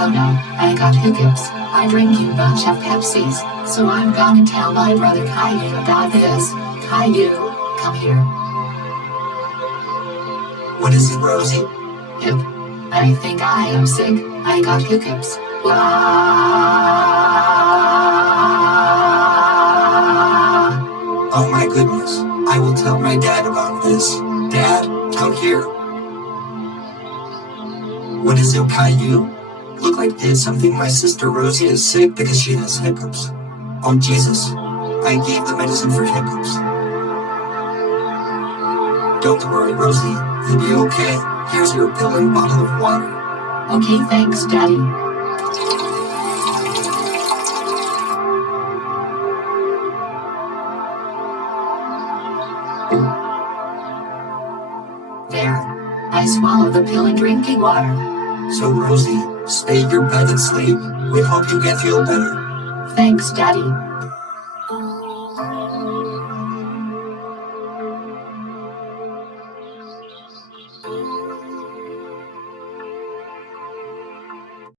Oh no, I got hiccups. I drink you bunch of Pepsis, so I'm gonna tell my brother Caillou about this. Caillou, come here. What is it, Rosie? Hip. I think I am sick. I got hiccups. Oh my goodness. I will tell my dad about this. Dad, come here. What is it, Caillou? Look like there's something. My sister Rosie is sick because she has hiccups. Oh Jesus. I gave the medicine for hiccups. Don't worry, Rosie. You'll be okay. Here's your pill and bottle of water. Okay, thanks, Daddy. There. I swallowed the pill and drinking water. So Rosie, stay in your bed and sleep. We hope you feel better. Thanks, Daddy.